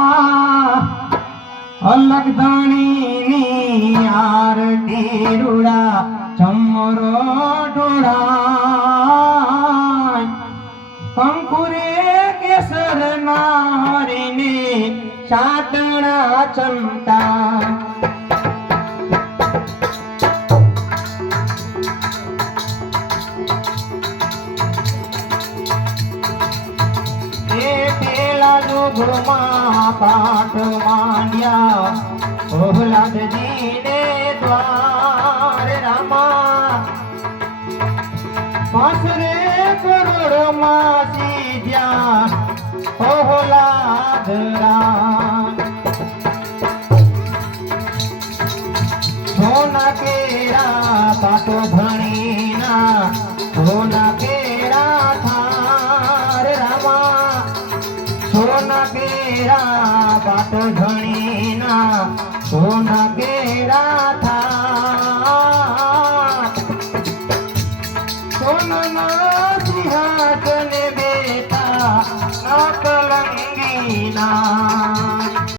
રામા અલગ ધણીની આરતી રૂડા ચમરો ઢોળાય કંકુરે કેસર નારીને સાતણા ચમતા પાઠ માંડ્યા ઓહલાદજીને દ્વાર રામા પાસરે કરોડમાં સીધ્યા ઓહલાદ રામ સોના કેરા પાટો ભણીના સોના કેરા થાર રામા સોના કેરા પાટ ઘણીના સોના કેરા થા સોનાના સિંહાસને બેઠા ના કલંગીના